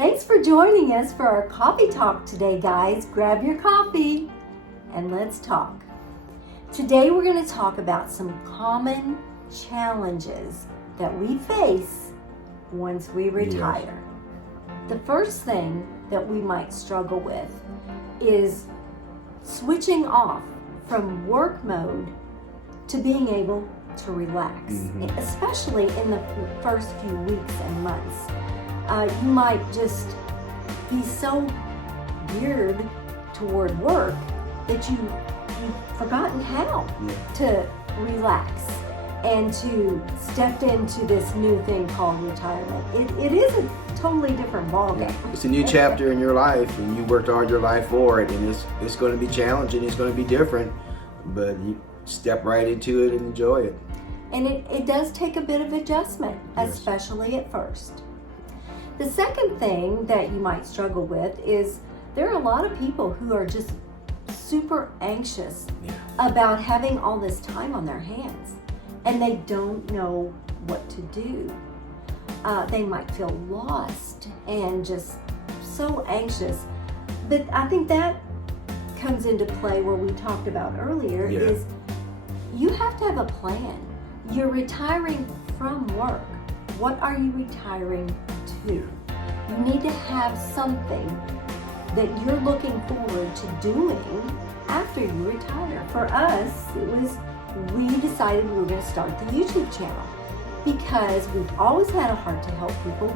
Thanks for joining us for our coffee talk today, guys. Grab your coffee and let's talk. Today we're going to talk about some common challenges that we face once we retire. The first thing that we might struggle with is switching off from work mode to being able to relax, especially in the first few weeks and months. You might just be so geared toward work that you've forgotten how to relax and to step into this new thing called retirement. It is a totally different ballgame. It's a new chapter in your life, and you worked all your life for it, and it's going to be challenging, it's going to be different, but you step right into it and enjoy it. And it does take a bit of adjustment, especially at first. The second thing that you might struggle with is there are a lot of people who are just super anxious about having all this time on their hands, and they don't know what to do. They might feel lost and just so anxious. But I think that comes into play where we talked about earlier is you have to have a plan. You're retiring from work. What are you retiring to? You need to have something that you're looking forward to doing after you retire. For us, we decided we were going to start the YouTube channel because we've always had a heart to help people.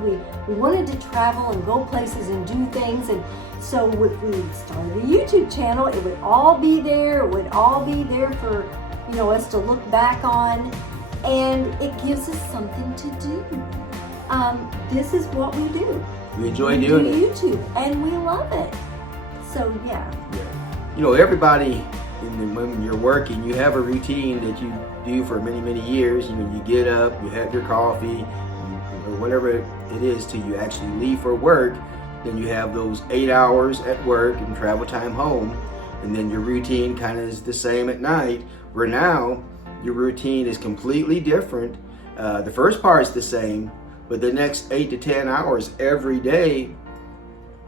We wanted to travel and go places and do things, and so we started a YouTube channel. It would all be there. It would all be there for us to look back on, and it gives us something to do. This is what we do. We enjoy doing it. YouTube, and we love it. So everybody, when you're working, you have a routine that you do for many, many years. You get up, you have your coffee, or whatever it is till you actually leave for work. Then you have those 8 hours at work and travel time home, and then your routine kind of is the same at night. Where now your routine is completely different. The first part is the same, but the next 8 to 10 hours every day,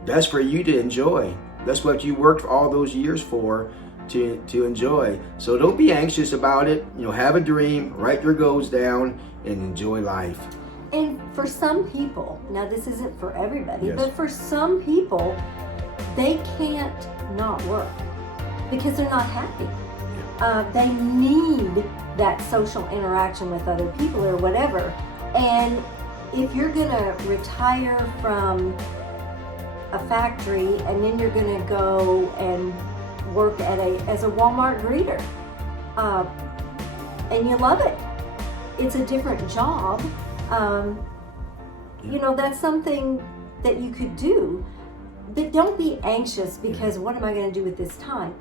that's for you to enjoy. That's what you worked for all those years for, to enjoy. So don't be anxious about it. Have a dream, write your goals down, and enjoy life. And for some people, now this isn't for everybody, but for some people, they can't not work because they're not happy. They need that social interaction with other people or whatever. And if you're gonna retire from a factory and then you're gonna go and work as a Walmart greeter, and you love it, it's a different job. That's something that you could do, but don't be anxious because what am I gonna do with this time?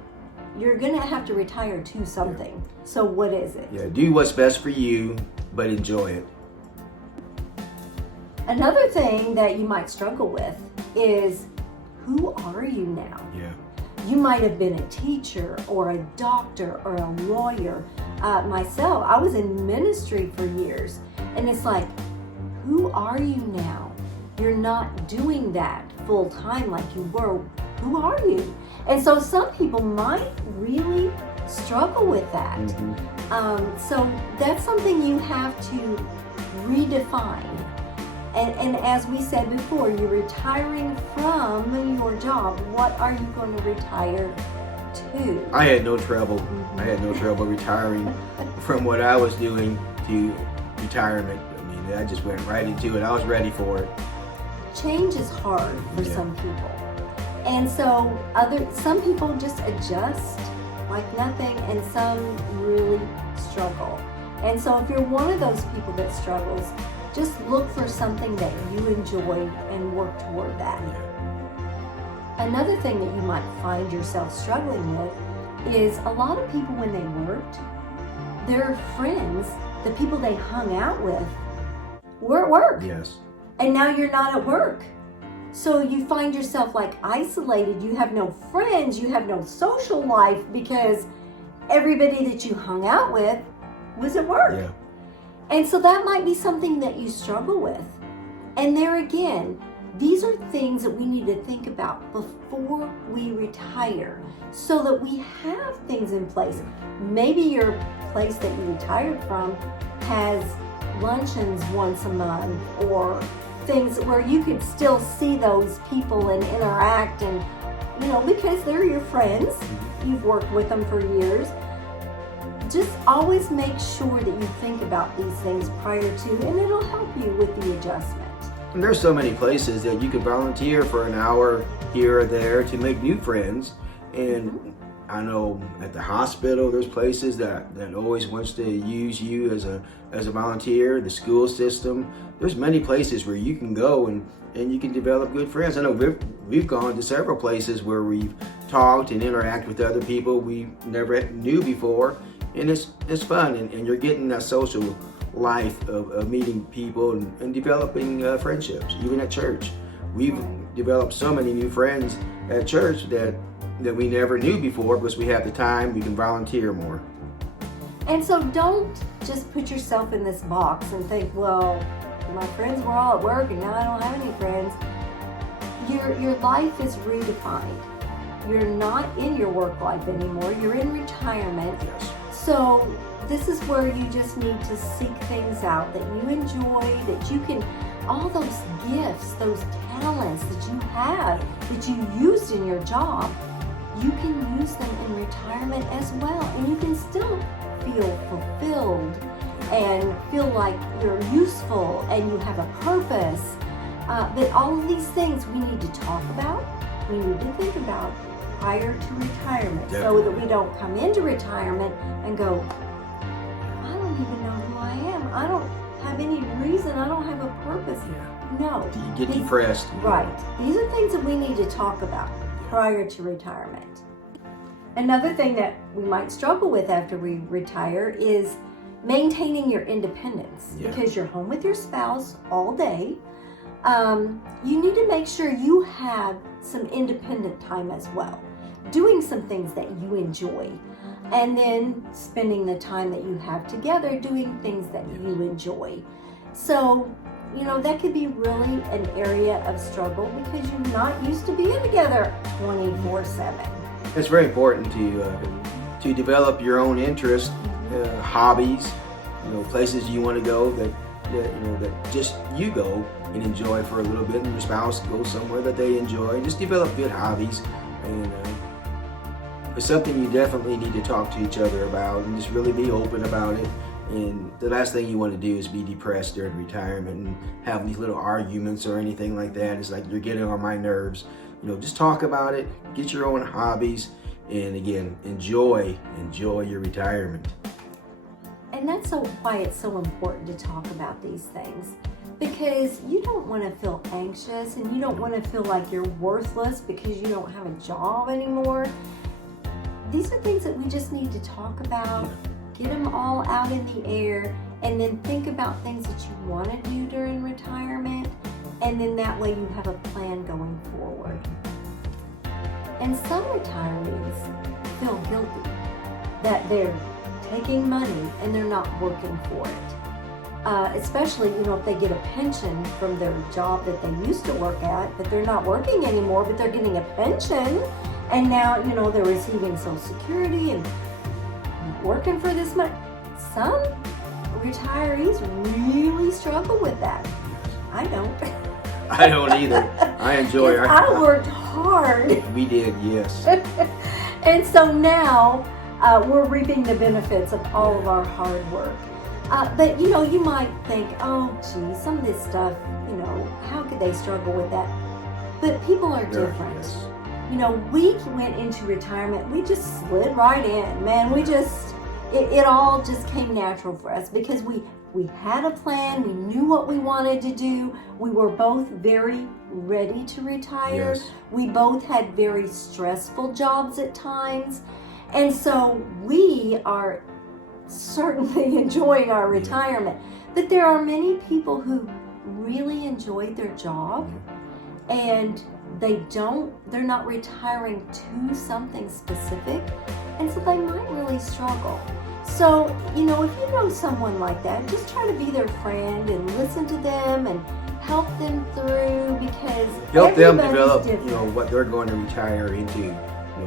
You're gonna have to retire to something. So what is it? Do what's best for you, but enjoy it. Another thing that you might struggle with is, who are you now? You might have been a teacher or a doctor or a lawyer. Myself, I was in ministry for years, and it's like, who are you now? You're not doing that full time like you were. Who are you? And so some people might really struggle with that. So that's something you have to redefine. And as we said before, you're retiring from your job. What are you going to retire to? I had no trouble. I had no trouble retiring from what I was doing to retirement. I just went right into it. I was ready for it. Change is hard for some people. And so some people just adjust like nothing, and some really struggle. And so if you're one of those people that struggles, just look for something that you enjoy and work toward that. Another thing that you might find yourself struggling with is a lot of people when they worked, their friends, the people they hung out with, were at work. And now you're not at work. So you find yourself like isolated. You have no friends, you have no social life because everybody that you hung out with was at work. And so that might be something that you struggle with. And there again, these are things that we need to think about before we retire so that we have things in place. Maybe your place that you retired from has luncheons once a month, or things where you could still see those people and interact, and because they're your friends, you've worked with them for years. Just always make sure that you think about these things prior to, and it'll help you with the adjustment. And there's so many places that you can volunteer for an hour here or there to make new friends. And I know at the hospital, there's places that always wants to use you as a volunteer. The school system, there's many places where you can go and you can develop good friends. I know we've gone to several places where we've talked and interact with other people we never knew before, and it's fun, and you're getting that social life of meeting people and developing friendships. Even at church, we've developed so many new friends at church that we never knew before, because we have the time, we can volunteer more. And so don't just put yourself in this box and think, well, my friends were all at work and now I don't have any friends. Your life is redefined. You're not in your work life anymore. You're in retirement. Yes. So this is where you just need to seek things out that you enjoy, that you can, all those gifts, those talents that you have, that you used in your job, you can use them in retirement as well. And you can still feel fulfilled and feel like you're useful and you have a purpose. But all of these things we need to talk about, we need to think about prior to retirement. Definitely. So that we don't come into retirement and go, I don't even know who I am. I don't have any reason. I don't have a purpose. Yeah. No. You get depressed. Right. These are things that we need to talk about prior to retirement. Another thing that we might struggle with after we retire is maintaining your independence. Yeah. Because you're home with your spouse all day. You need to make sure you have some independent time as well. Doing some things that you enjoy. And then spending the time that you have together doing things that you enjoy. So, that could be really an area of struggle because you're not used to being together 24/7. It's very important to develop your own interests, hobbies, places you want to go that just you go and enjoy for a little bit, and your spouse goes somewhere that they enjoy. Just develop good hobbies, and it's something you definitely need to talk to each other about and just really be open about it. And the last thing you want to do is be depressed during retirement and have these little arguments or anything like that. It's like, you're getting on my nerves. Just talk about it, get your own hobbies, and again, enjoy your retirement. And that's why it's so important to talk about these things, because you don't want to feel anxious and you don't want to feel like you're worthless because you don't have a job anymore. These are things that we just need to talk about, get them all out in the air, and then think about things that you want to do during retirement, and then that way you have a plan going forward. And some retirees feel guilty that they're taking money and they're not working for it. Especially, if they get a pension from their job that they used to work at, but they're not working anymore, but they're getting a pension, and now, they're receiving Social Security and working for this money. Some retirees really struggle with that. I don't. I don't either. I enjoy it. I worked hard. We did, yes. And so now we're reaping the benefits of all of our hard work. But you might think, oh geez, some of this stuff, how could they struggle with that? But people are different. Yes. We went into retirement, we just slid right in, man. It all just came natural for us because we had a plan, we knew what we wanted to do. We were both very ready to retire. Yes. We both had very stressful jobs at times. And so we are certainly enjoying our retirement. But there are many people who really enjoyed their job and they're not retiring to something specific, and so they might really struggle. So, if you know someone like that, just try to be their friend and listen to them and help them through, because Help them everybody's develop, different. what they're going to retire into.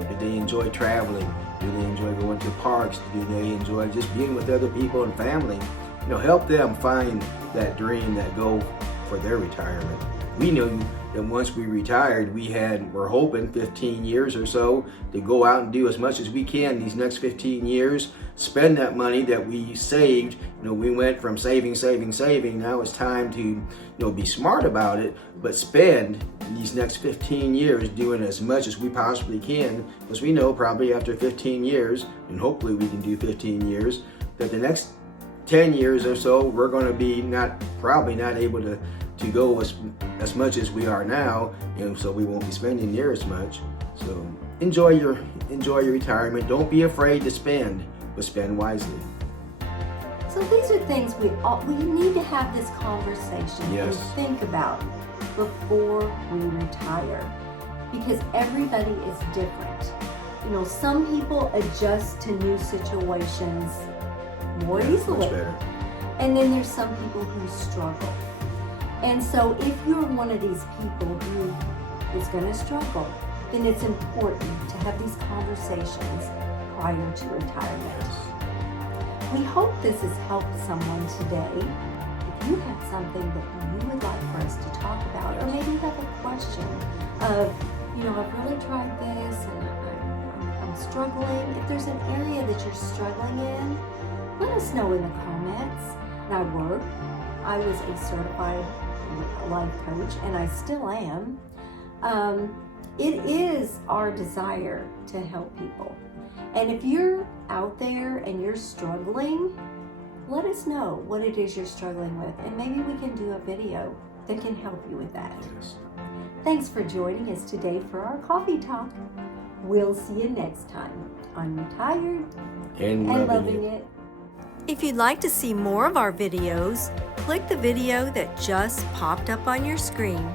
Do they enjoy traveling? Do they enjoy going to parks? Do they enjoy just being with other people and family? Help them find that dream, that goal for their retirement. We knew that once we retired, we're hoping 15 years or so to go out and do as much as we can these next 15 years, spend that money that we saved. We went from saving. Now it's time to, be smart about it, but spend these next 15 years doing as much as we possibly can, because we know probably after 15 years, and hopefully we can do 15 years, that the next 10 years or so, we're going to be probably not able to go as much as we are now, so we won't be spending near as much. So enjoy your retirement. Don't be afraid to spend, but spend wisely. So these are things we need to have this conversation Yes. and think about before we retire, because everybody is different. Some people adjust to new situations more easily. Much better. And then there's some people who struggle. And so if you're one of these people who is going to struggle, then it's important to have these conversations prior to retirement. We hope this has helped someone today. If you have something that you would like for us to talk about, or maybe you have a question of, I've really tried this and I'm struggling. If there's an area that you're struggling in, let us know in the comments. And I was a certified life coach, and I still am. It is our desire to help people. And if you're out there and you're struggling, let us know what it is you're struggling with, and maybe we can do a video that can help you with that. Yes. Thanks for joining us today for our coffee talk. We'll see you next time on Retired And Loving It. If you'd like to see more of our videos, click the video that just popped up on your screen.